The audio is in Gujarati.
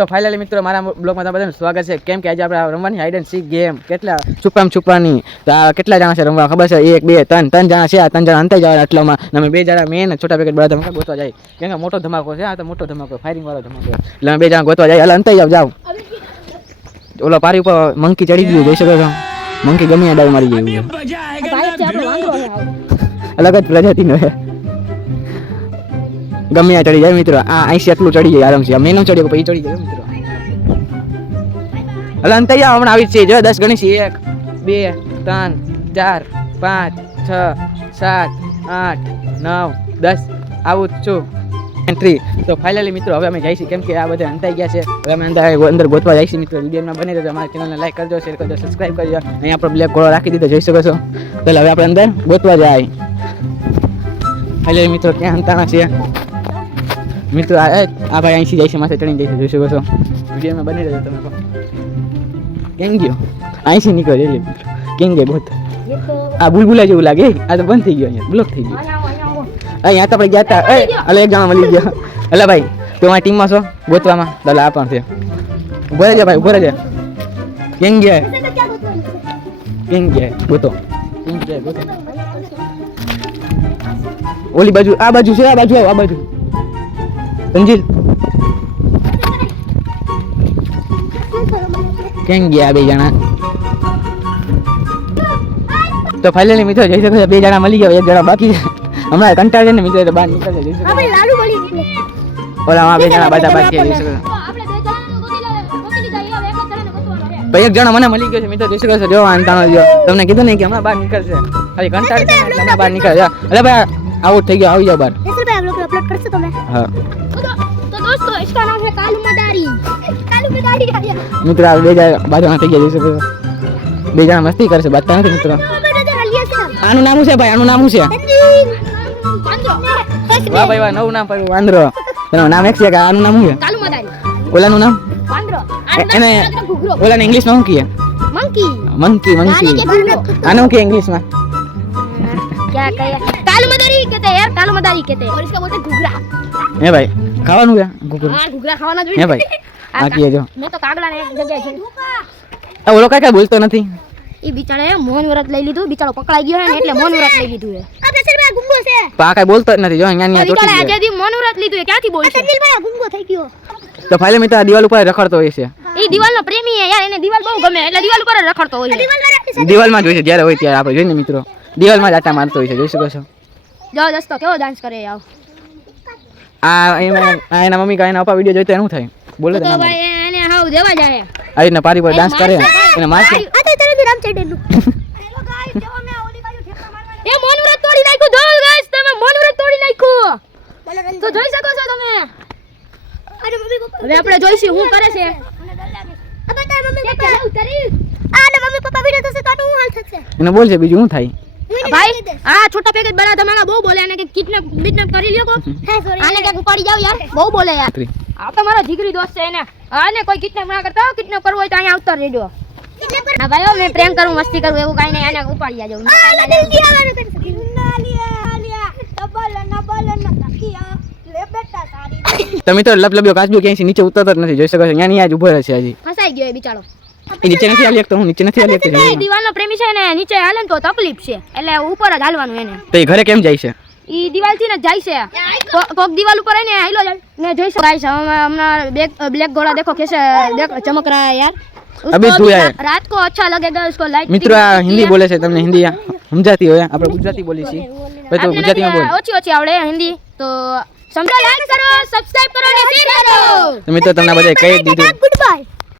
તો ફાઇનલી મિત્રો મારા બ્લોગમાં તમારું બધાનું સ્વાગત છે. કેમ કે આજે આપણે રમવાની હાઇડ એન્ડ સીક ગેમ કેટલા છુપાની તો કેટલા જણા છે રમવા ખબર છે? 1 2 3 જણા છે. આ 3 જણા અંતાઈ જવાના એટલામાં અમે 2 જણા મેન છોટા પેકેટ બધા ધમાકા ગોતવા જાય. કેમ કે મોટો ધમાકો છે. આ તો મોટો ધમાકો ફાયરિંગ વાળો ધમાકો એટલે અમે 2 જણા ગોતવા જાય. એટલે અંતાઈ જાવ ઓલો પારી ઉપર મંકી ચડી ગયું જોઈ શકો છો. મંકી ગમે ડાળ મારી ગયું અલગ જ પ્રજાતિનો છે. ગમે આ ચડી જાય મિત્રો. આ 80 એટલું ચડી જાય આરામથી. આ મેનો ચડી પછી ચડી જાય મિત્રો. એટલે અંતાઈ જાવ હમણાં આવી જ છે. જો 10 ગણી છે. 1 2 3 4 5 6 7 8 9 10 આવું જ છું એન્ટ્રી. તો ફાઇનલી મિત્રો હવે અમે જઈશું કેમ કે આ બધા અંતાઈ ગયા છે. હવે અમે અંદર ગોતવા જઈશું મિત્રો. વિડીયોમાં બની રહેજો. અમારા ચેનલને લાઈક કરજો, શેર કરજો, સબસ્ક્રાઈબ કરજો. અહીં આપણે બ્લેક ગોળો રાખી દીધો જોઈ શકો છો. પહેલાં હવે આપણે અંદર ગોતવા જાય. ફાઇનલી મિત્રો ક્યાં અંતાણા છે મિત્રો? આ ભાઈ અહીંથી જાય છે, માથે ચડીને જાય છે જોઈ શકો છો. વિડીયોમાં બની રહેજો તમે પણ. કેમ ગયો અહીંથી નીકળે એટલે કેમ ગયો ગોત? આ બુલબુલા જેવું લાગે. આ તો બંધ થઈ ગયો, અહીંયા બ્લોક થઈ ગયો. અહીંયા તો આપણે ગયા હતા. અલે એક જણા મળી ગયો. અલા ભાઈ તો આ ટીમમાં છો ગોતવામાં? દલા આ પણ છે. ઉભો રહેજે ભાઈ, ઉભો રહેજે. કેમ ગયા? કેમ ગયા? ગોતો. કેમ ગયા? ગોતો. ઓલી બાજુ, આ બાજુ છે. આ બાજુ આવ, આ બાજુ. સંજીલ કેમ ગયા 2 જણા? તો ફાઇનલી મિત્રો જઈ શકો છો 2 જણા મળી ગયા. 1 જણા બાકી છે. હમણાં કંટાળ છે ને મિત્રો તો બહાર નીકળશે જઈ શકો. ઓલા 2 જણા બધા બાકી જઈ શકો. તો 1 જણા મને મળી ગયો છે મિત્રો જોઈ શકો છો. જો અંતાણો જો તમને કીધું નહીં કે હમણાં બહાર નીકળશે. ખાલી કંટાળ છે ને તમે બહાર નીકળજો. અરે ભાઈ આઉટ થઈ ગયો, આવી જાવ બહાર. अपलोड कर सकते हो हाँ तो दोस्तों इसका नाम है कालू मदारी मित्र आ 2 जણા બાજુમાં થઈ ગયા જોઈ શકો. 2 જણા મસ્તી કરશે, બાત નથી મિત્રો. આનું નામ છે ભાઈ? આનું નામ છે વાહ ભાઈ વાહ, નવું નામ પડ્યું વાંદરો. એનું નામ એક છે કે આનું નામ છે कालू मदारी. ઓલાનું નામ वांद्रो એને ઓલાને ઇંગ્લિશમાં શું કહે? Monkey monkey. મંકી આનું કે ઇંગ્લિશમાં क्या कहे? कालू मदारी कहते हैं यार, कालू मदारी कहते हैं और इसका बोलते हैं घुघरा. હે ભાઈ ખાવાનું છે ઘૂઘરું? हां घुघरा खावाना હે ભાઈ આ કીએ જો. मैं तो कागड़ा ने एक जगह છે. આ ઓલો કાકા બોલતો નથી. ઈ બિચારાએ મૌન વ્રત લઈ લીધું. બિચારો પકડાઈ ગયો ને એટલે મૌન વ્રત લઈ લીધું છે. આ સસરભાઈ ગુંગો છે. પા કાઈ બોલતો જ નથી. જો અહીંયા તોટી બિચારા ગયો. આજેથી મૌન વ્રત લીધું છે. ક્યાંથી બોલશે? સસરભાઈ ગુંગો થઈ ગયો. તો ફાઇલે મિત્ર આ દિવાલ ઉપર રખડતો હોય છે. ઈ દિવાલનો પ્રેમી છે યાર. એને દિવાલ બહુ ગમે એટલે દિવાલ ઉપર જ રખડતો હોય છે. દિવાલમાં જોઈએ જ્યારે હોય ત્યારે આપણે જોઈને મિત્રો દિવાલમાં જ આટા મારતો હોય છે જોઈ શકો છો. જો દોસ્તો કેવો ડાન્સ કરે યાર. આ એના મમ્મી કા એના પપ્પા વિડિયો જોઈતો એનું થાય બોલે તો ભાઈ એને હાવ દેવા જાય. આ રીતના પારી પર ડાન્સ કરે એને મારશે. આ તો તરત રામ ચડેલું. હેલો ગાઈસ જો મે ઓલી બાજુ ઠેકા મારવા. એ મૌન વ્રત તોડી નાખ્યું. જો ગાઈસ તમે મૌન વ્રત તોડી નાખ્યું. તો જોઈ શકો છો તમે. અરે મમ્મી પપ્પા હવે આપણે જોઈશું શું કરે છે. અબે તાર મમ્મી પપ્પા ઉતરી. આને મમ્મી પપ્પા વિડિયો તો છે તો હું હાલ થશે. એને બોલ છે બીજું શું થાય? ભાઈ આ છોટા પેકેટ બડા ધમાકા બહુ બોલે. આને કે કિડનેપ કરી લ્યો કો. હે સોરી આને કે ઉપાડી જાવ યાર. બહુ બોલે યાર. આ તો મારો જીગરી દોસ્ત છે. એને આને કોઈ કિડનેપ ના કરતા. કિડનેપ કરવો હોય તો અહીંયા આવતો રહેજો. હા ભાઈઓ મેં પ્રેમ કરું, મસ્તી કરું એવું કાઈ નહીં. આને ઉપાડી જાજો. જલ્દી આવવાનું કરી શકે. તમે તો લબલબ્યો કાચબો ક્યાંય નીચે ઉતરતો જ નથી જોઈ શકો છો. અહીંયા ની આજ ઉભો રહે છે હજી. ફસાઈ ગયો એ બિચારો. એ નીચે નથી હાલી શકતો. હું નીચે નથી હાલી શકતો. દિવાલનો પ્રેમી છે ને નીચે હાલે ને તો તકલીફ છે એટલે ઉપર જ હાલવાનું એને. તો એ ઘરે કેમ જાય છે? ઈ દિવાલ થી ને જાય છે. કોક દિવાલ ઉપર આવીને હાલો જાય ને જોઈ શકો ગાઈસ. હમણાં બ્લેક घोड़ा देखो कैसे चमक रहा है यार. अभी धुआ है. रात को अच्छा लगेगा उसको लाइट. મિત્રો આ હિન્દી બોલે છે. તમને હિન્દી સમજાતી હોય? આપણે ગુજરાતી બોલી છીએ ભાઈ. તો ગુજરાતીમાં બોલ. ઓછી આવડે હિન્દી તો સમજો. લાઈક કરો, સબસ્ક્રાઇબ કરો અને શેર કરો. તો મિત્રો તમને બધાએ કહી દીધું. Good bye.